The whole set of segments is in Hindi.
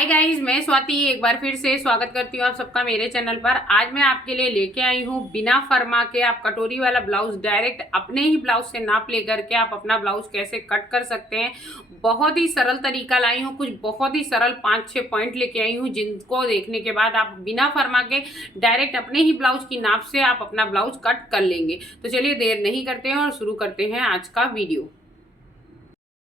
हाय गाइज, मैं स्वाति एक बार फिर से स्वागत करती हूँ आप सबका मेरे चैनल पर। आज मैं आपके लिए लेके आई हूँ बिना फरमा के आप कटोरी वाला ब्लाउज डायरेक्ट अपने ही ब्लाउज से नाप लेकर के आप अपना ब्लाउज कैसे कट कर सकते हैं। बहुत ही सरल तरीका लाई हूँ, कुछ बहुत ही सरल 5-6 पॉइंट लेके आई हूँ जिनको देखने के बाद आप बिना फरमा के डायरेक्ट अपने ही ब्लाउज की नाप से आप अपना ब्लाउज कट कर लेंगे। तो चलिए देर नहीं करते हैं और शुरू करते हैं आज का वीडियो।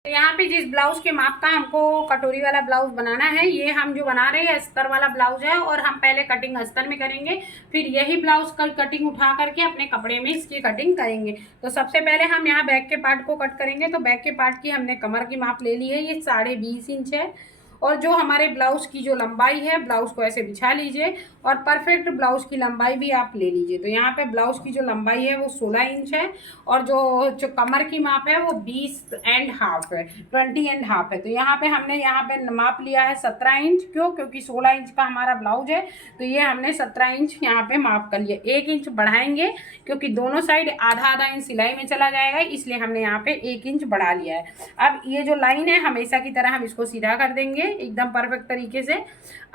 तो यहाँ पे जिस ब्लाउज के माप का हमको कटोरी वाला ब्लाउज बनाना है, ये हम जो बना रहे हैं अस्तर वाला ब्लाउज है और हम पहले कटिंग अस्तर में करेंगे, फिर यही ब्लाउज का कटिंग उठा करके अपने कपड़े में इसकी कटिंग करेंगे। तो सबसे पहले हम यहाँ बैक के पार्ट को कट करेंगे। तो बैक के पार्ट की हमने कमर की माप ले ली है, ये 20.5 इंच है। और जो हमारे ब्लाउज की जो लंबाई है, ब्लाउज को ऐसे बिछा लीजिए और परफेक्ट ब्लाउज की लंबाई भी आप ले लीजिए। तो यहाँ पे ब्लाउज की जो लंबाई है वो 16 इंच है और जो कमर की माप है वो 20.5 है, 20.5 है। तो यहाँ पे हमने यहाँ पे माप लिया है 17 इंच। क्यों? क्योंकि 16 इंच का हमारा ब्लाउज है, तो ये हमने 17 इंच यहाँ पे माप कर लिया। 1 इंच बढ़ाएंगे क्योंकि दोनों साइड आधा आधा इंच सिलाई में चला जाएगा, इसलिए हमने यहाँ पे 1 इंच बढ़ा लिया है। अब ये जो लाइन है हमेशा की तरह हम इसको सीधा कर देंगे एकदम परफेक्ट तरीके से।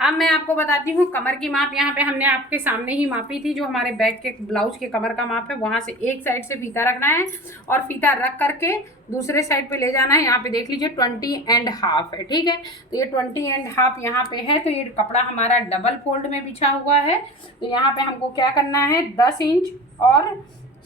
अब मैं आपको बताती हूँ कमर की माप। यहाँ पे हमने आपके सामने ही मापी थी, जो हमारे बैक के ब्लाउज के कमर का माप है, वहां से एक साइड से फीता रखना है और फीता रख करके दूसरे साइड पे ले जाना है। यहाँ पे देख लीजिए 20.5 है, ठीक है। तो ये 20.5 यहाँ पे है। तो ये कपड़ा हमारा डबल फोल्ड में बिछा हुआ है। तो यहाँ पे हमको क्या करना है, 10 इंच और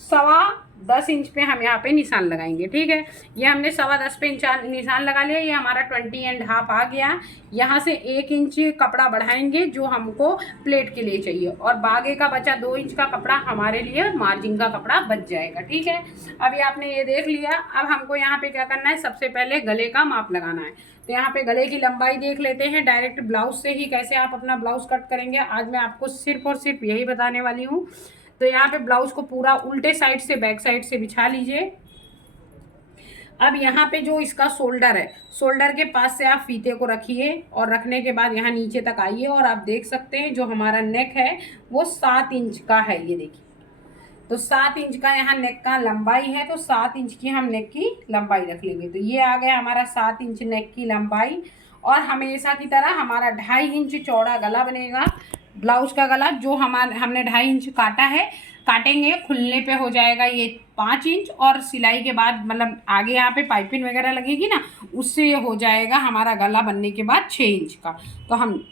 10.25 इंच पे हम यहाँ पे निशान लगाएंगे, ठीक है। ये हमने 10.25 पे निशान लगा लिया। ये हमारा 20.5 आ गया। यहाँ से 1 इंच कपड़ा बढ़ाएंगे जो हमको प्लेट के लिए चाहिए और बागे का बचा 2 इंच का कपड़ा हमारे लिए मार्जिन का कपड़ा बच जाएगा, ठीक है। अभी आपने ये देख लिया। अब हमको यहाँ पे क्या करना है, सबसे पहले गले का माप लगाना है। तो यहाँ पे गले की लंबाई देख लेते हैं डायरेक्ट ब्लाउज से ही कैसे आप अपना ब्लाउज कट करेंगे। आज मैं आपको सिर्फ और सिर्फ यही बताने वाली हूँ। तो यहाँ पे ब्लाउज को पूरा उल्टे साइड से बैक साइड से बिछा लीजिए। अब यहाँ पे जो इसका शोल्डर है, शोल्डर के पास से आप फीते को रखिए और रखने के बाद यहाँ नीचे तक आइए और आप देख सकते हैं जो हमारा नेक है वो 7 इंच का है। ये देखिए, तो 7 इंच का यहाँ नेक का लंबाई है, तो 7 इंच की हम नेक की लंबाई रख लेंगे। तो ये आ गया हमारा 7 इंच नेक की लंबाई। और हमेशा की तरह हमारा 2.5 इंच चौड़ा गला बनेगा। ब्लाउज का गला जो हमने 2.5 इंच काटा है, काटेंगे खुलने पे हो जाएगा ये 5 इंच और सिलाई के बाद मतलब आगे यहाँ पे पाइपिंग वगैरह लगेगी ना, उससे ये हो जाएगा हमारा गला बनने के बाद 6 इंच का। तो हम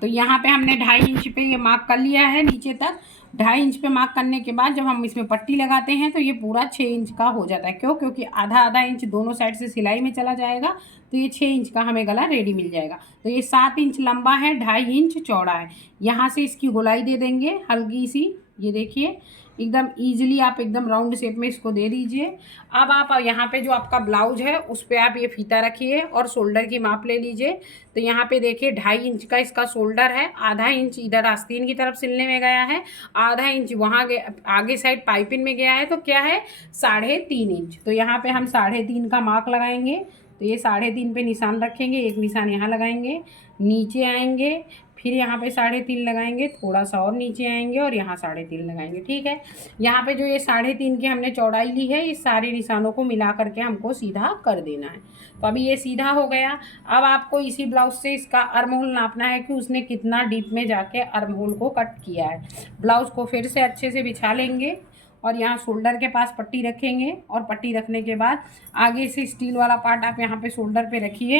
तो यहाँ पे हमने 2.5 इंच पे ये मार्क कर लिया है नीचे तक। 2.5 इंच पे मार्क करने के बाद जब हम इसमें पट्टी लगाते हैं तो ये पूरा 6 इंच का हो जाता है। क्यों? क्योंकि आधा आधा इंच दोनों साइड से सिलाई में चला जाएगा, तो ये 6 इंच का हमें गला रेडी मिल जाएगा। तो ये 7 इंच लंबा है, 2.5 इंच चौड़ा है। यहाँ से इसकी गोलाई दे देंगे हल्की सी, ये देखिए एकदम ईजिली आप एकदम राउंड शेप में इसको दे दीजिए। अब आप यहाँ पे जो आपका ब्लाउज है उस पर आप ये फीता रखिए और शोल्डर की माप ले लीजिए। तो यहाँ पे देखिए 2.5 इंच का इसका शोल्डर है, आधा इंच इधर आस्तीन की तरफ सिलने में गया है, आधा इंच वहाँ आगे साइड पाइपिंग में गया है, तो क्या है 3.5 इंच। तो यहाँ पे हम 3.5 का मार्क लगाएंगे। तो ये 3.5 पे निशान रखेंगे, एक निशान यहाँ लगाएंगे, नीचे आएंगे, फिर यहाँ पे 3.5 लगाएंगे, थोड़ा सा और नीचे आएंगे और यहाँ 3.5 लगाएंगे, ठीक है। यहाँ पे जो ये 3.5 की हमने चौड़ाई ली है, इस सारे निशानों को मिला करके हमको सीधा कर देना है। तो अभी ये सीधा हो गया। अब आपको इसी ब्लाउज से इसका आर्म होल नापना है कि उसने कितना डीप में जाके आर्म होल को कट किया है। ब्लाउज को फिर से अच्छे से बिछा लेंगे और यहाँ शोल्डर के पास पट्टी रखेंगे और पट्टी रखने के बाद आगे से स्टील वाला पार्ट आप यहाँ पे शोल्डर पे रखिए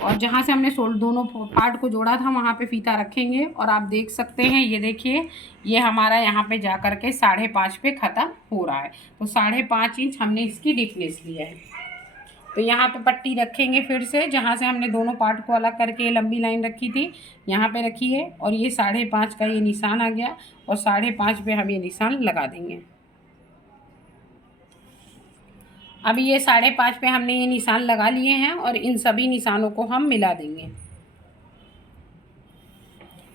और जहाँ से हमने दोनों पार्ट को जोड़ा था वहाँ पे फीता रखेंगे और आप देख सकते हैं, ये देखिए ये हमारा यहाँ पे जा कर के 5.5 पे ख़त्म हो रहा है। तो 5.5 इंच हमने इसकी डीपनेस लिया है। तो यहाँ पे पट्टी रखेंगे फिर से, जहाँ से हमने दोनों पार्ट को अलग करके लंबी लाइन रखी थी यहाँ पे रखिए और ये 5.5 का ये निशान आ गया और 5.5 पे हम ये निशान लगा देंगे। अभी ये 5.5 पे हमने ये निशान लगा लिए हैं और इन सभी निशानों को हम मिला देंगे।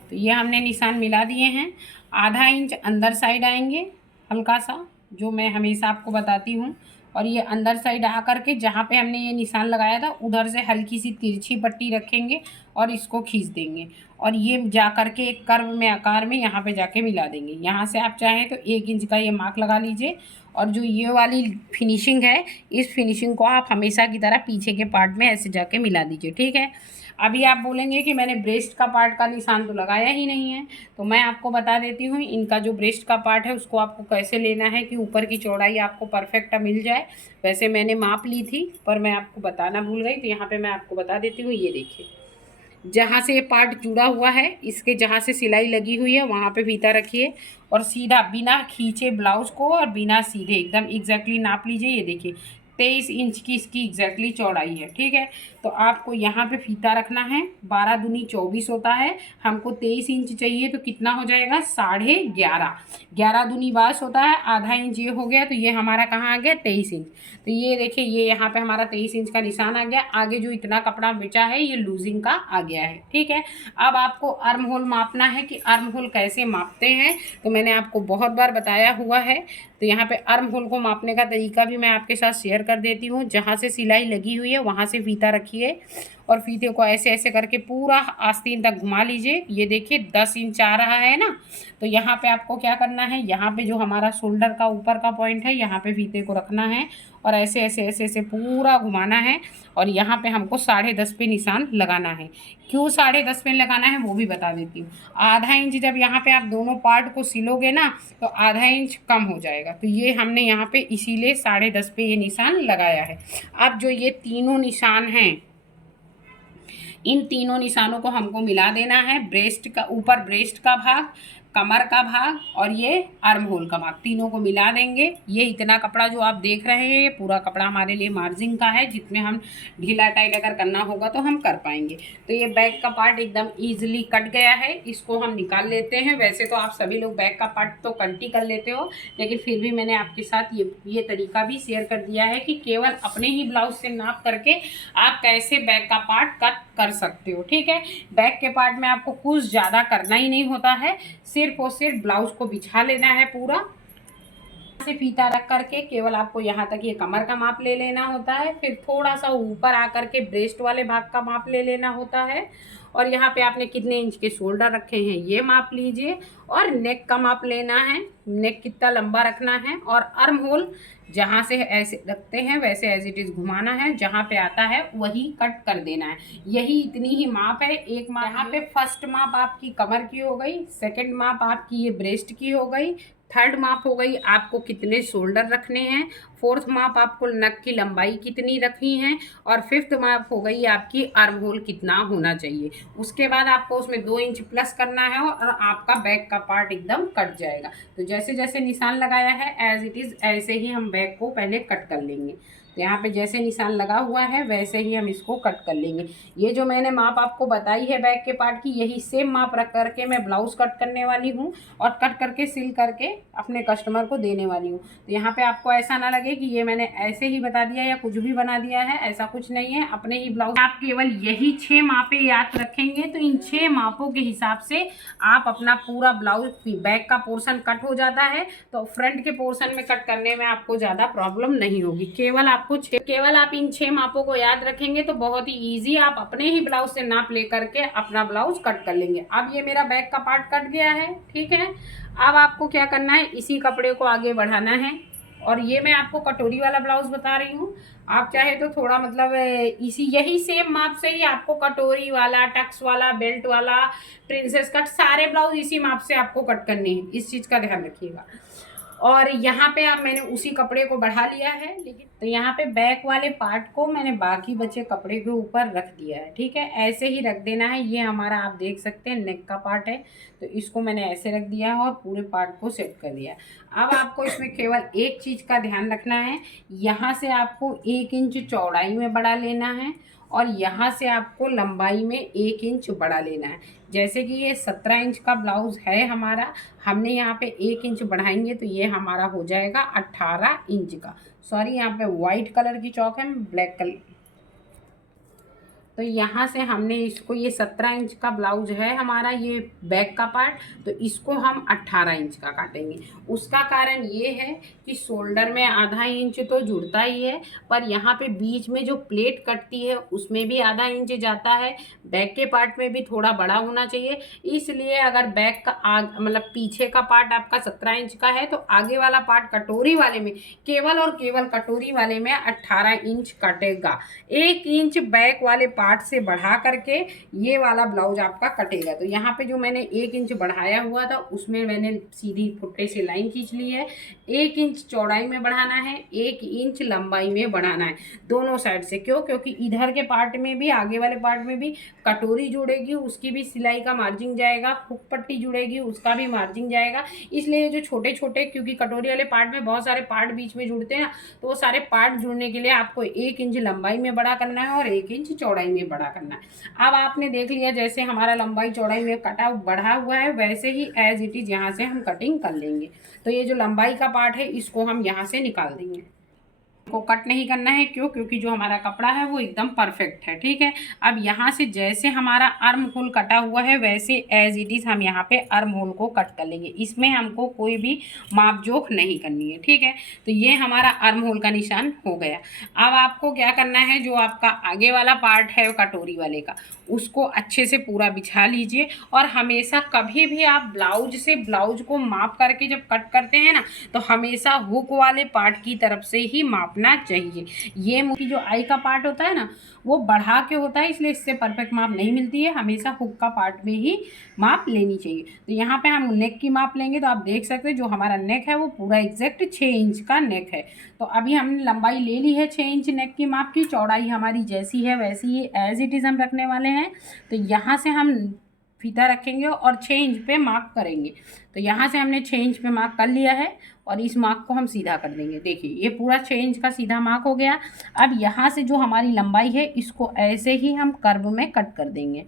तो ये हमने निशान मिला दिए हैं। आधा इंच अंदर साइड आएंगे हल्का सा, जो मैं हमेशा आपको बताती हूँ, और ये अंदर साइड आ करके जहाँ पे हमने ये निशान लगाया था उधर से हल्की सी तिरछी पट्टी रखेंगे और इसको खींच देंगे और ये जा करके एक कर्व में आकार में यहाँ पे जाके मिला देंगे। यहाँ से आप चाहें तो 1 इंच का ये मार्क लगा लीजिए और जो ये वाली फिनिशिंग है, इस फिनिशिंग को आप हमेशा की तरह पीछे के पार्ट में ऐसे जाके मिला दीजिए, ठीक है। अभी आप बोलेंगे कि मैंने ब्रेस्ट का पार्ट का निशान तो लगाया ही नहीं है, तो मैं आपको बता देती हूँ इनका जो ब्रेस्ट का पार्ट है उसको आपको कैसे लेना है कि ऊपर की चौड़ाई आपको परफेक्ट मिल जाए। वैसे मैंने माप ली थी पर मैं आपको बताना भूल गई, तो यहाँ पे मैं आपको बता देती हूँ। ये देखिए, जहाँ से ये पार्ट जुड़ा हुआ है, इसके जहाँ से सिलाई लगी हुई है वहाँ पे फीता रखिए और सीधा बिना खींचे ब्लाउज को और बिना सीधे एकदम एग्जैक्टली नाप लीजिए। ये देखिए 23 इंच की इसकी एग्जैक्टली चौड़ाई है, ठीक है। तो आपको यहाँ पे फीता रखना है, 12 दूनी 24 होता है, हमको 23 इंच चाहिए तो कितना हो जाएगा 11.5, 11 दूनी 22 होता है, आधा इंच ये हो गया, तो ये हमारा कहाँ आ गया 23 इंच। तो ये देखिए ये यहाँ पे हमारा 23 इंच का निशान आ गया। आगे जो इतना कपड़ा बचा है ये लूजिंग का आ गया है, ठीक है। अब आपको आर्म होल मापना है कि आर्म होल कैसे मापते हैं, तो मैंने आपको बहुत बार बताया हुआ है। तो यहाँ पे आर्म होल को मापने का तरीका भी मैं आपके साथ शेयर कर देती हूँ। जहाँ से सिलाई लगी हुई है वहाँ से फीता रखिए और फीते को ऐसे ऐसे करके पूरा आस्तीन तक घुमा लीजिए। ये देखिए 10 इंच आ रहा है ना, तो यहाँ पे आपको क्या करना है, यहाँ पे जो हमारा शोल्डर का ऊपर का पॉइंट है यहाँ पे फीते को रखना है और ऐसे ऐसे ऐसे ऐसे पूरा घुमाना है और यहाँ पे हमको 10.5 पे निशान लगाना है। क्यों 10.5 पे लगाना है वो भी बता देती हूँ। आधा इंच जब यहाँ पे आप दोनों पार्ट को सिलोगे ना तो आधा इंच कम हो जाएगा, तो ये हमने यहाँ पे इसीलिए 10.5 पे ये निशान लगाया है। अब जो ये तीनों निशान हैं, इन तीनों निशानों को हमको मिला देना है। ब्रेस्ट का ऊपर ब्रेस्ट का भाग, कमर का भाग और ये आर्म होल का भाग, तीनों को मिला देंगे। ये इतना कपड़ा जो आप देख रहे हैं ये पूरा कपड़ा हमारे लिए मार्जिन का है, जिसमें हम ढीला टाइट अगर करना होगा तो हम कर पाएंगे। तो ये बैक का पार्ट एकदम ईजिली कट गया है, इसको हम निकाल लेते हैं। वैसे तो आप सभी लोग बैक का पार्ट तो कट ही कर लेते हो, लेकिन फिर भी मैंने आपके साथ ये तरीका भी शेयर कर दिया है कि केवल अपने ही ब्लाउज से नाप करके आप कैसे बैक का पार्ट कट कर सकते हो, ठीक है। बैक के पार्ट में आपको कुछ ज़्यादा करना ही नहीं होता है, सिर्फ और सिर्फ ब्लाउज को बिछा लेना है पूरा से फीता रख करके। केवल आपको यहाँ तक ये कमर का माप ले लेना होता है, फिर थोड़ा सा ऊपर आकर के ब्रेस्ट वाले भाग का माप ले लेना होता है और यहाँ पे आपने कितने इंच के शोल्डर रखे हैं ये माप लीजिए और नेक का माप लेना है, नेक कितना लंबा रखना है और आर्म होल जहाँ से ऐसे रखते हैं वैसे एज इट इज़ घुमाना है, जहाँ पे आता है वही कट कर देना है। यही इतनी ही माप है। एक माप यहाँ पे फर्स्ट माप आपकी कमर की हो गई, सेकंड माप आपकी ये ब्रेस्ट की हो गई, थर्ड माप हो गई आपको कितने शोल्डर रखने हैं, फोर्थ माप आपको नक की लंबाई कितनी रखनी है और फिफ्थ माप हो गई आपकी आर्म होल कितना होना चाहिए। उसके बाद आपको उसमें 2 इंच प्लस करना है और आपका बैक का पार्ट एकदम कट जाएगा। तो जैसे जैसे निशान लगाया है एज इट इज़ ऐसे ही हम बैक को पहले कट कर लेंगे। तो यहाँ पे जैसे निशान लगा हुआ है वैसे ही हम इसको कट कर लेंगे। ये जो मैंने माप आपको बताई है बैक के पार्ट की, यही सेम माप रख करके मैं ब्लाउज कट करने वाली हूँ और कट करके सिल करके अपने कस्टमर को देने वाली हूँ। तो यहाँ पे आपको ऐसा ना लगे कि ये मैंने ऐसे ही बता दिया या कुछ भी बना दिया है, ऐसा कुछ नहीं है। अपने ही ब्लाउज आप केवल यही 6 मापे याद रखेंगे तो इन 6 मापों के हिसाब से आप अपना पूरा ब्लाउज बैक का पोर्शन कट हो जाता है, तो फ्रंट के पोर्शन में कट करने में आपको ज़्यादा प्रॉब्लम नहीं होगी। केवल आप इन 6 मापों को याद रखेंगे तो बहुत ही ईजी आप अपने ही ब्लाउज से नाप ले करके अपना ब्लाउज कट कर लेंगे। अब ये मेरा बैक का पार्ट कट गया है, ठीक है। अब आपको क्या करना है, इसी कपड़े को आगे बढ़ाना है और ये मैं आपको कटोरी वाला ब्लाउज बता रही हूँ। आप चाहे तो थोड़ा मतलब यही सेम माप से ही आपको कटोरी वाला, टक्स वाला, बेल्ट वाला, प्रिंसेस कट सारे ब्लाउज इसी माप से आपको कट करने हैं, इस चीज़ का ध्यान रखिएगा। और यहाँ पे आप मैंने उसी कपड़े को बढ़ा लिया है, लेकिन तो यहाँ पे बैक वाले पार्ट को मैंने बाकी बचे कपड़े के ऊपर रख दिया है, ठीक है। ऐसे ही रख देना है। ये हमारा आप देख सकते हैं नेक का पार्ट है, तो इसको मैंने ऐसे रख दिया है और पूरे पार्ट को सेट कर दिया। अब आपको इसमें केवल एक चीज़ का ध्यान रखना है, यहाँ से आपको 1 इंच चौड़ाई में बढ़ा लेना है और यहाँ से आपको लंबाई में 1 इंच बढ़ा लेना है। जैसे कि ये 17 इंच का ब्लाउज़ है हमारा, हमने यहाँ पे 1 इंच बढ़ाएंगे तो ये हमारा हो जाएगा 18 इंच का। सॉरी, यहाँ पे वाइट कलर की चौक है, ब्लैक कलर। तो यहाँ से हमने इसको, ये 17 इंच का ब्लाउज है हमारा ये बैक का पार्ट, तो इसको हम 18 इंच का काटेंगे। उसका कारण ये है कि शोल्डर में आधा इंच तो जुड़ता ही है, पर यहाँ पे बीच में जो प्लेट कटती है उसमें भी आधा इंच जाता है, बैक के पार्ट में भी थोड़ा बड़ा होना चाहिए। इसलिए अगर बैक का मतलब पीछे का पार्ट आपका 17 इंच का है तो आगे वाला पार्ट कटोरी वाले में केवल और केवल कटोरी वाले में 18 इंच कटेगा। 1 इंच बैक वाले पार्ट से बढ़ा करके ये वाला ब्लाउज आपका कटेगा। तो यहाँ पे जो मैंने 1 इंच बढ़ाया हुआ था उसमें मैंने सीधी फुट्टे से लाइन खींच ली है। 1 इंच चौड़ाई में बढ़ाना है, 1 इंच लंबाई में बढ़ाना है दोनों साइड से। क्यों? क्योंकि इधर के पार्ट में भी, आगे वाले पार्ट में भी कटोरी जुड़ेगी, उसकी भी सिलाई का मार्जिन जाएगा, हुक पट्टी जुड़ेगी, उसका भी मार्जिन जाएगा। इसलिए जो छोटे छोटे, क्योंकि कटोरी वाले पार्ट में बहुत सारे पार्ट बीच में जुड़ते हैं, तो वो सारे पार्ट जुड़ने के लिए आपको 1 इंच लंबाई में बड़ा करना है और 1 इंच चौड़ाई में बड़ा करना है। अब आपने देख लिया जैसे हमारा लंबाई चौड़ाई में कटा बढ़ा हुआ है, वैसे ही एज इट इज यहाँ से हम कटिंग कर लेंगे। तो ये जो लंबाई का पार्ट है इसको हम यहाँ से निकाल देंगे, को कट नहीं करना है। क्यों? क्योंकि जो हमारा कपड़ा है वो एकदम परफेक्ट है। ठीक है, अब यहाँ से जैसे हमारा आर्म होल कटा हुआ है वैसे एज इट इज हम यहाँ पे आर्म होल को कट कर लेंगे। इसमें हमको कोई भी माप जोख नहीं करनी है। ठीक है, तो ये हमारा आर्म होल का निशान हो गया। अब आपको क्या करना है, जो आपका आगे वाला पार्ट है कटोरी वाले का, उसको अच्छे से पूरा बिछा लीजिए। और हमेशा कभी भी आप ब्लाउज से ब्लाउज को माप करके जब कट करते हैं ना, तो हमेशा हुक वाले पार्ट की तरफ से ही मापना चाहिए। ये मुझे जो आई का पार्ट होता है ना वो बढ़ा के होता है, इसलिए इससे परफेक्ट माप नहीं मिलती है। हमेशा हुक का पार्ट में ही माप लेनी चाहिए। तो यहाँ पे हम नेक की माप लेंगे, तो आप देख सकते हैं जो हमारा नेक है वो पूरा एग्जैक्ट 6 इंच का नेक है। तो अभी हमने लंबाई ले ली है 6 इंच नेक की माप की। चौड़ाई हमारी जैसी है वैसी ही एज इट इज़ हम रखने वाले हैं। तो यहाँ से हम फीता रखेंगे और 6 इंच पे मार्क करेंगे। तो यहाँ से हमने 6 इंच पे मार्क कर लिया है और इस मार्क को हम सीधा कर देंगे। देखिए ये पूरा 6 इंच का सीधा मार्क हो गया। अब यहाँ से जो हमारी लंबाई है इसको ऐसे ही हम कर्व में कट कर देंगे।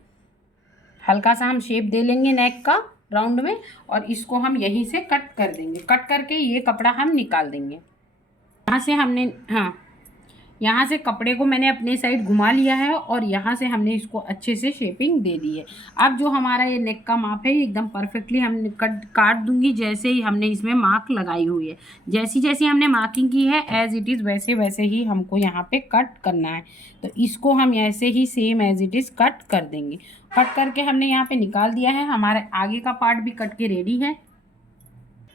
हल्का सा हम शेप दे लेंगे नेक का राउंड में और इसको हम यहीं से कट कर देंगे। कट करके ये कपड़ा हम निकाल देंगे। यहाँ से हमने यहाँ से कपड़े को मैंने अपने साइड घुमा लिया है और यहाँ से हमने इसको अच्छे से शेपिंग दे दी है। अब जो हमारा ये नेक का माप है एकदम परफेक्टली हम काट दूंगी जैसे ही हमने इसमें मार्क लगाई हुई है। जैसी जैसी हमने मार्किंग की है एज इट इज़ वैसे वैसे ही हमको यहाँ पे कट करना है। तो इसको हम ऐसे ही same as it is cut कर देंगे। कट करके हमने यहाँ पे निकाल दिया है। हमारे आगे का पार्ट भी कट के रेडी है।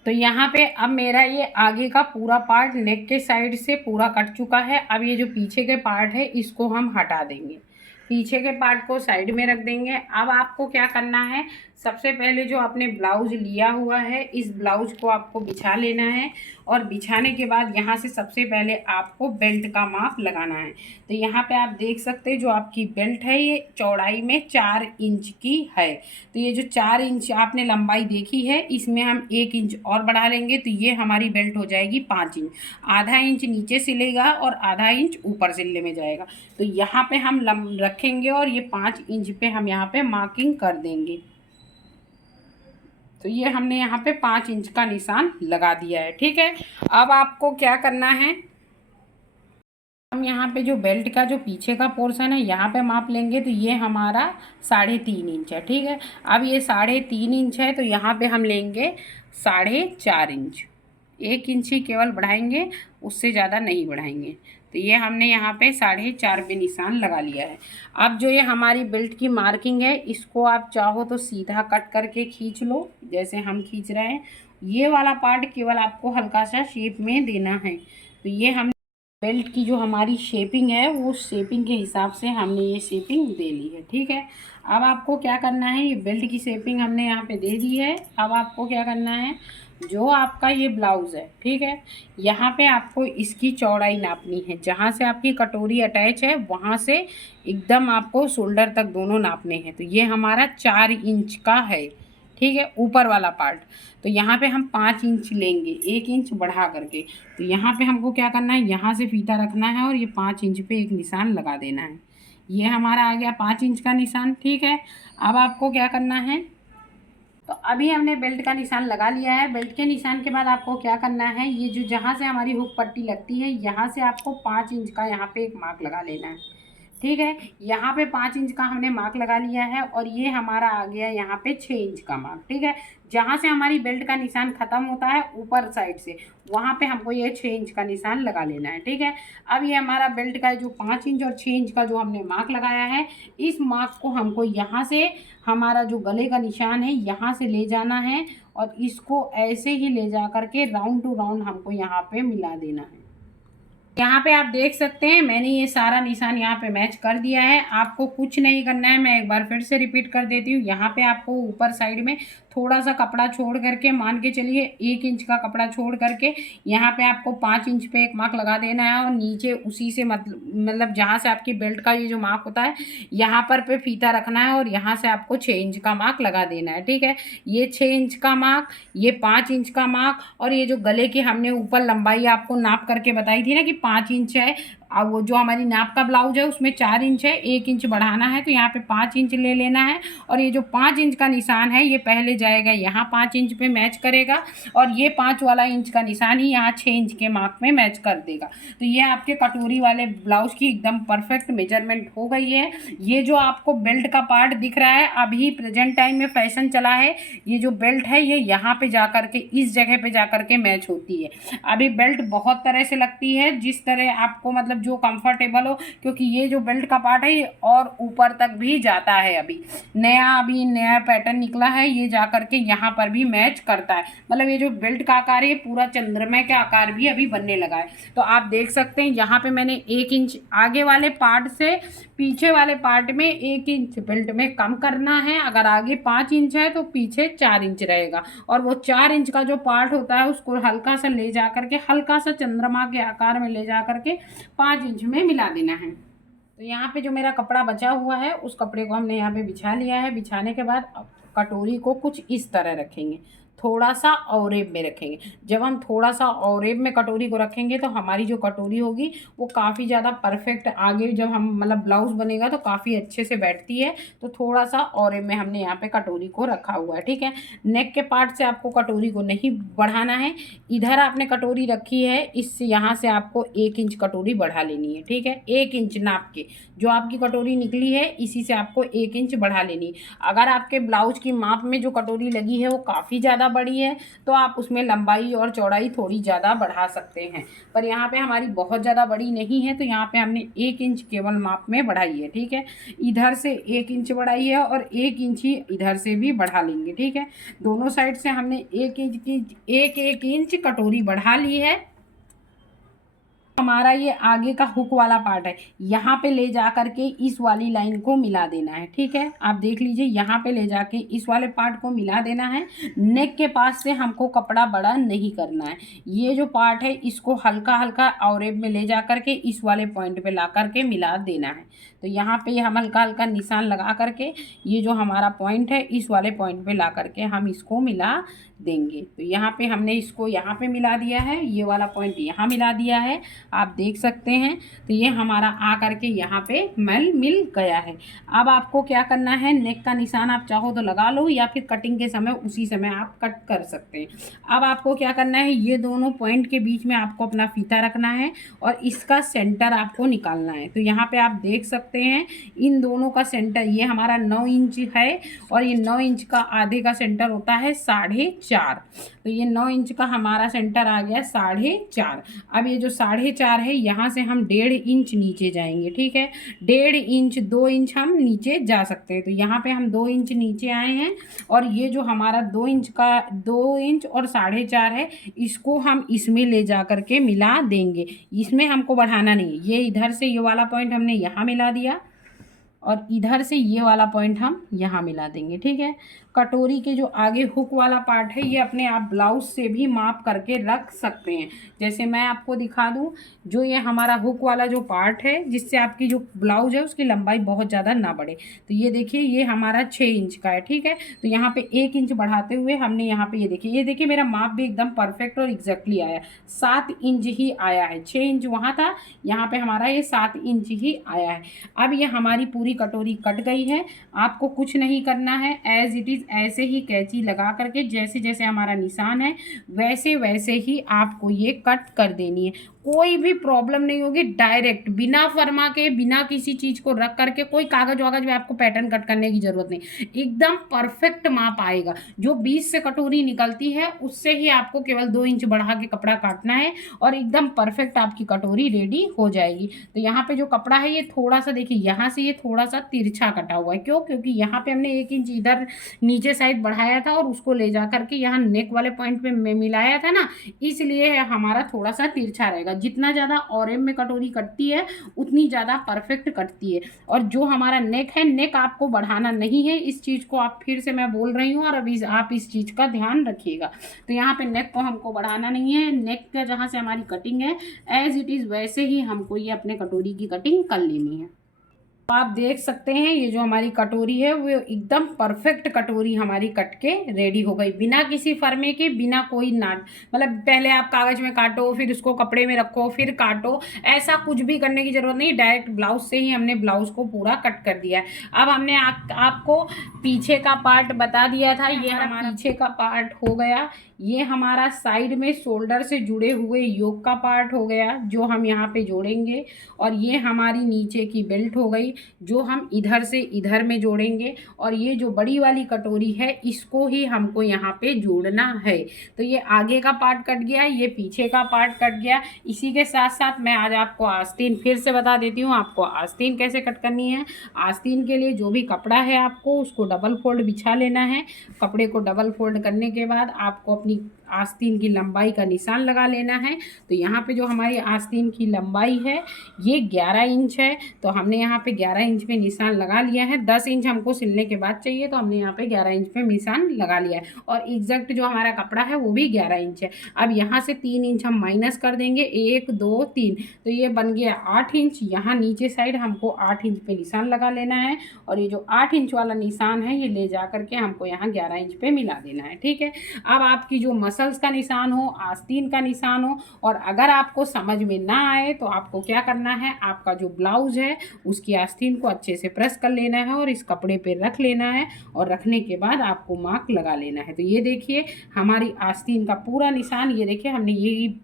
तो यहाँ पे अब मेरा ये आगे का पूरा पार्ट नेक के साइड से पूरा कट चुका है। अब ये जो पीछे के पार्ट है इसको हम हटा देंगे। पीछे के पार्ट को साइड में रख देंगे। अब आपको क्या करना है, सबसे पहले जो आपने ब्लाउज लिया हुआ है इस ब्लाउज को आपको बिछा लेना है और बिछाने के बाद यहाँ से सबसे पहले आपको बेल्ट का माप लगाना है। तो यहाँ पे आप देख सकते हैं जो आपकी बेल्ट है ये चौड़ाई में 4 इंच की है। तो ये जो 4 इंच आपने लंबाई देखी है इसमें हम 1 इंच और बढ़ा लेंगे तो ये हमारी बेल्ट हो जाएगी 5 इंच। आधा इंच नीचे सिलेगा और आधा इंच ऊपर सिलने में जाएगा। तो यहाँ पे हम रखेंगे और ये 5 इंच पे हम यहाँ पे मार्किंग कर देंगे। तो ये हमने यहाँ पे 5 इंच का निशान लगा दिया है। ठीक है, अब आपको क्या करना है, हम यहाँ पे जो बेल्ट का जो पीछे का पोर्शन है यहाँ पे माप लेंगे। तो ये हमारा 3.5 इंच है। ठीक है, अब ये 3.5 इंच है तो यहाँ पे हम लेंगे 4.5 इंच। 1 इंच ही केवल बढ़ाएंगे, उससे ज़्यादा नहीं बढ़ाएंगे। तो ये हमने यहाँ पे 4.5 पे निशान लगा लिया है। अब जो ये हमारी बेल्ट की मार्किंग है इसको आप चाहो तो सीधा कट करके खींच लो जैसे हम खींच रहे हैं। ये वाला पार्ट केवल आपको हल्का सा शेप में देना है। तो ये हम बेल्ट की जो हमारी शेपिंग है वो शेपिंग के हिसाब से हमने ये शेपिंग दे ली है। ठीक है, अब आपको क्या करना है, ये बेल्ट की शेपिंग हमने यहाँ पे दे दी है। अब आपको क्या करना है, जो आपका ये ब्लाउज़ है, ठीक है, यहाँ पे आपको इसकी चौड़ाई नापनी है। जहाँ से आपकी कटोरी अटैच है वहाँ से एकदम आपको शोल्डर तक दोनों नापने हैं। तो ये हमारा 4 इंच का है। ठीक है, ऊपर वाला पार्ट। तो यहाँ पे हम 5 इंच लेंगे, 1 इंच बढ़ा करके। तो यहाँ पे हमको क्या करना है, यहाँ से फीता रखना है और ये 5 इंच पे एक निशान लगा देना है। ये हमारा आ गया 5 इंच का निशान। ठीक है, अब आपको क्या करना है, तो अभी हमने बेल्ट का निशान लगा लिया है। बेल्ट के निशान के बाद आपको क्या करना है, ये जो जहाँ से हमारी हुक पट्टी लगती है यहाँ से आपको 5 इंच का यहाँ पे एक मार्क लगा लेना है। ठीक है। यहाँ पे 5 इंच का हमने मार्क लगा लिया है और ये हमारा आ गया यहाँ पे 6 इंच का मार्क। ठीक है, जहाँ से हमारी बेल्ट का निशान ख़त्म होता है ऊपर साइड से, वहाँ पे हमको ये 6 इंच का निशान लगा लेना है। ठीक है, अब ये हमारा बेल्ट का जो 5 इंच और 6 इंच का जो हमने मार्क लगाया है, इस मार्क को हमको यहाँ से हमारा जो गले का निशान है यहाँ से ले जाना है और इसको ऐसे ही ले जा करके राउंड टू राउंड हमको यहाँ पे मिला देना है। यहाँ पे आप देख सकते हैं मैंने ये सारा निशान यहाँ पे मैच कर दिया है। आपको कुछ नहीं करना है, मैं एक बार फिर से रिपीट कर देती हूँ। यहाँ पे आपको ऊपर साइड में थोड़ा सा कपड़ा छोड़ करके, मान के चलिए 1 इंच का कपड़ा छोड़ करके, यहाँ पे आपको 5 इंच पे एक मार्क लगा देना है और नीचे उसी से मतलब जहाँ से आपकी बेल्ट का ये जो मार्क होता है यहाँ पर पे फीता रखना है और यहाँ से आपको 6 इंच का मार्क लगा देना है। ठीक है, ये 6 इंच का मार्क, ये 5 इंच का मार्क और ये जो गले की हमने ऊपर लंबाई आपको नाप करके बताई थी ना कि 5 इंच है, अब वो जो हमारी नाप का ब्लाउज है उसमें 4 इंच है, 1 इंच बढ़ाना है तो यहाँ पे 5 इंच ले लेना है और ये जो 5 इंच का निशान है ये पहले जाएगा यहाँ 5 इंच पे मैच करेगा और ये 5 वाला इंच का निशान ही यहाँ 6 इंच के मार्क में मैच कर देगा। तो ये आपके कटोरी वाले ब्लाउज की एकदम परफेक्ट मेजरमेंट हो गई है। ये जो आपको बेल्ट का पार्ट दिख रहा है, अभी प्रेजेंट टाइम में फैशन चला है, ये जो बेल्ट है ये यहाँ पे जा करके इस जगह पे जा करके मैच होती है। अभी बेल्ट बहुत तरह से लगती है, जिस तरह आपको मतलब जो कंफर्टेबल हो, क्योंकि ये जो बेल्ट का पार्ट है ये और ऊपर तक भी जाता है। अभी नया पैटर्न निकला है, ये जा करके यहाँ पर भी मैच करता है। मतलब ये जो बेल्ट का आकार है पूरा चंद्रमा के आकार भी अभी बनने लगा है। तो आप देख सकते हैं यहाँ पे मैंने 1 इंच आगे वाले पार्ट से पीछे वाले पार्ट में 1 इंच बेल्ट में कम करना है। अगर आगे 5 इंच है तो पीछे 4 इंच रहेगा और वो 4 इंच का जो पार्ट होता है उसको हल्का सा ले जा करके, हल्का सा चंद्रमा के आकार में ले जा करके 5 इंच में मिला देना है। तो यहाँ पे जो मेरा कपड़ा बचा हुआ है उस कपड़े को हमने यहाँ पे बिछा लिया है। बिछाने के बाद कटोरी को कुछ इस तरह रखेंगे, थोड़ा सा औरेब में रखेंगे। जब हम थोड़ा सा औरेब में कटोरी को रखेंगे तो हमारी जो कटोरी होगी वो काफ़ी ज़्यादा परफेक्ट, आगे जब हम मतलब ब्लाउज बनेगा तो काफ़ी अच्छे से बैठती है। तो थोड़ा सा औरेब में हमने यहाँ पे कटोरी को रखा हुआ है। ठीक है, नेक के पार्ट से आपको कटोरी को नहीं बढ़ाना है। इधर आपने कटोरी रखी है, इससे यहाँ से आपको 1 इंच कटोरी बढ़ा लेनी है। ठीक है, 1 इंच नाप के जो आपकी कटोरी निकली है इसी से आपको 1 इंच बढ़ा लेनी है। अगर आपके ब्लाउज की माप में जो कटोरी लगी है वो काफ़ी ज़्यादा बड़ी है तो आप उसमें लंबाई और चौड़ाई थोड़ी ज़्यादा बढ़ा सकते हैं, पर यहाँ पे हमारी बहुत ज़्यादा बड़ी नहीं है तो यहाँ पे हमने 1 इंच केवल माप में बढ़ाई है। ठीक है, इधर से 1 इंच बढ़ाई है और 1 इंच ही इधर से भी बढ़ा लेंगे। ठीक है, दोनों साइड से हमने 1 इंच की 1 इंच कटोरी बढ़ा ली है। हमारा ये आगे का हुक वाला पार्ट है, यहाँ पे ले जा करके इस वाली लाइन को मिला देना है। ठीक है, आप देख लीजिए यहाँ पे ले जाके इस वाले पार्ट को मिला देना है। नेक के पास से हमको कपड़ा बड़ा नहीं करना है। ये जो पार्ट है इसको हल्का हल्का औरेब में ले जा करके इस वाले पॉइंट पे ला करके मिला देना है। तो यहाँ पे हम हल्का हल्का निशान लगा करके ये जो हमारा पॉइंट है इस वाले पॉइंट पे ला करके हम इसको मिला देंगे। तो यहाँ पे हमने इसको यहाँ पे मिला दिया है, ये वाला पॉइंट यहाँ मिला दिया है, आप देख सकते हैं। तो ये हमारा आ करके यहाँ पे मिल गया है। अब आपको क्या करना है, नेक का निशान आप चाहो तो लगा लो या फिर कटिंग के समय उसी समय आप कट कर सकते हैं। अब आपको क्या करना है, ये दोनों पॉइंट के बीच में आपको अपना फीता रखना है और इसका सेंटर आपको निकालना है। तो यहाँ पे आप देख सकते हैं इन दोनों का सेंटर, ये हमारा 9 इंच है और ये 9 इंच का आधे का सेंटर होता है 4.5। तो ये 9 इंच का हमारा सेंटर आ गया 4.5। अब ये जो 4.5 है यहाँ से हम 1.5 इंच नीचे जाएंगे। ठीक है, 1.5 इंच 2 इंच हम नीचे जा सकते हैं। तो यहाँ पे हम 2 इंच नीचे आए हैं और ये जो हमारा 2 इंच का 2 इंच और 4.5 है इसको हम इसमें ले जा करके मिला देंगे। इसमें हमको बढ़ाना नहीं है। ये इधर से ये वाला पॉइंट हमने यहाँ मिला दिया और इधर से ये वाला पॉइंट हम यहाँ मिला देंगे। ठीक है, कटोरी के जो आगे हुक वाला पार्ट है ये अपने आप ब्लाउज से भी माप करके रख सकते हैं। जैसे मैं आपको दिखा दूं, जो ये हमारा हुक वाला जो पार्ट है जिससे आपकी जो ब्लाउज है उसकी लंबाई बहुत ज़्यादा ना बढ़े, तो ये देखिए ये हमारा 6 इंच का है। ठीक है, तो यहाँ पे 1 इंच बढ़ाते हुए हमने यहाँ पे ये देखिए मेरा माप भी एकदम परफेक्ट और एग्जैक्टली आया, 7 इंच ही आया है। 6 इंच वहाँ था, यहाँ पे हमारा ये 7 इंच ही आया है। अब ये हमारी पूरी कटोरी कट गई है। आपको कुछ नहीं करना है, एज इट इज़ ऐसे ही कैंची लगा करके जैसे जैसे हमारा निशान है वैसे वैसे ही आपको ये कट कर देनी है। कोई भी प्रॉब्लम नहीं होगी। डायरेक्ट बिना फरमा के, बिना किसी चीज को रख करके, कोई कागज वागज में आपको पैटर्न कट करने की जरूरत नहीं, एकदम परफेक्ट माप आएगा। जो 20 से कटोरी निकलती है उससे ही आपको केवल 2 इंच बढ़ा के कपड़ा काटना है और एकदम परफेक्ट आपकी कटोरी रेडी हो जाएगी। तो यहाँ पे जो कपड़ा है ये थोड़ा सा देखिए, यहाँ से ये थोड़ा सा तिरछा कटा हुआ है। क्यों? क्योंकि यहाँ पे हमने 1 इंच इधर नीचे साइड बढ़ाया था और उसको ले जा करके यहाँ नेक वाले पॉइंट पे मिलाया था ना, इसलिए हमारा थोड़ा सा तिरछा रहेगा। जितना ज़्यादा ऑरेम में कटोरी कटती है उतनी ज़्यादा परफेक्ट कटती है। और जो हमारा नेक है, नेक आपको बढ़ाना नहीं है, इस चीज़ को आप फिर से मैं बोल रही हूँ और अभी आप इस चीज़ का ध्यान रखिएगा। तो यहाँ पे नेक को हमको बढ़ाना नहीं है, नेक का जहाँ से हमारी कटिंग है एज इट इज़ वैसे ही हमको ये अपने कटोरी की कटिंग कर लेनी है। तो आप देख सकते हैं ये जो हमारी कटोरी है वो एकदम परफेक्ट कटोरी हमारी कट के रेडी हो गई, बिना किसी फरमे के, बिना कोई नाट, मतलब पहले आप कागज में काटो फिर उसको कपड़े में रखो फिर काटो, ऐसा कुछ भी करने की जरूरत नहीं। डायरेक्ट ब्लाउज से ही हमने ब्लाउज को पूरा कट कर दिया है। अब हमने आपको पीछे का पार्ट बता दिया था, ये हमारा पीछे का पार्ट हो गया। ये हमारा साइड में शोल्डर से जुड़े हुए योक का पार्ट हो गया जो हम यहाँ पे जोड़ेंगे। और ये हमारी नीचे की बेल्ट हो गई जो हम इधर से इधर में जोड़ेंगे। और ये जो बड़ी वाली कटोरी है इसको ही हमको यहाँ पे जोड़ना है। तो ये आगे का पार्ट कट गया, ये पीछे का पार्ट कट गया। इसी के साथ साथ मैं आज आपको आस्तीन फिर से बता देती हूँ, आपको आस्तीन कैसे कट करनी है। आस्तीन के लिए जो भी कपड़ा है आपको उसको डबल फोल्ड बिछा लेना है। कपड़े को डबल फोल्ड करने के बाद आपको अपनी आस्तीन की लंबाई का निशान लगा लेना है। तो यहाँ पे जो हमारी आस्तीन की लंबाई है ये 11 इंच है, तो हमने यहाँ पे 11 इंच पे निशान लगा लिया है। 10 इंच हमको सिलने के बाद चाहिए तो हमने यहाँ पे 11 इंच पे निशान लगा लिया है। और एग्जैक्ट जो हमारा कपड़ा है वो भी 11 इंच है। अब यहाँ से 3 इंच हम माइनस कर देंगे, 1 2 3, तो ये बन गया 8 इंच। यहाँ नीचे साइड हमको 8 इंच पे निशान लगा लेना है और ये जो 8 इंच वाला निशान है ये ले जा करके हमको यहाँ 11 इंच पे मिला देना है। ठीक है, अब आपकी जो मसल्स का निशान हो, आस्तीन का निशान हो, और अगर आपको समझ में ना आए तो आपको क्या करना है, आपका जो ब्लाउज है उसकी आस्तीन को अच्छे से प्रेस कर लेना है और इस कपड़े पे रख लेना है। और रखने के बाद आपको मार्क लगा लेना है। तो ये देखिए हमारी आस्तीन का पूरा निशान, ये देखिए हमने ये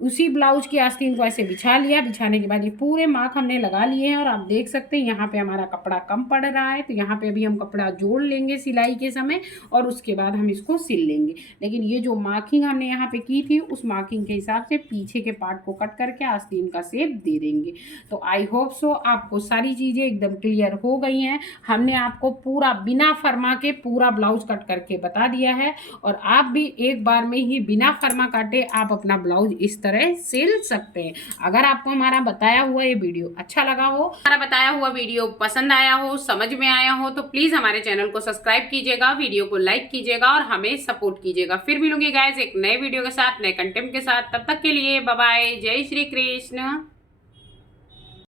उसी ब्लाउज की आस्तीन को ऐसे बिछा लिया। बिछाने के बाद ये पूरे मार्क हमने लगा लिए हैं और आप देख सकते हैं यहाँ पे हमारा कपड़ा कम पड़ रहा है। तो यहाँ पे अभी हम कपड़ा जोड़ लेंगे सिलाई के समय और उसके बाद हम इसको सिल लेंगे। लेकिन ये जो मार्किंग हमने यहाँ पे की थी उस मार्किंग के हिसाब से पीछे के पार्ट को कट करके आस्तीन का शेप दे देंगे। तो आई होप सो आपको सारी चीज़ें एकदम क्लियर हो गई हैं। हमने आपको पूरा बिना फरमा के पूरा ब्लाउज कट करके बता दिया है और आप भी एक बार में ही बिना फरमा काटे आप अपना ब्लाउज इस तरह सिल सकते हैं। अगर आपको हमारा बताया हुआ ये वीडियो अच्छा लगा हो, हमारा बताया हुआ वीडियो पसंद आया हो, समझ में आया हो, तो प्लीज हमारे चैनल को सब्सक्राइब कीजिएगा, वीडियो को लाइक कीजिएगा और हमें सपोर्ट कीजिएगा। फिर मिलूंगी गाइस एक नए वीडियो के साथ, नए कंटेंट के साथ। तब तक के लिए बाय बाय, जय श्री कृष्ण।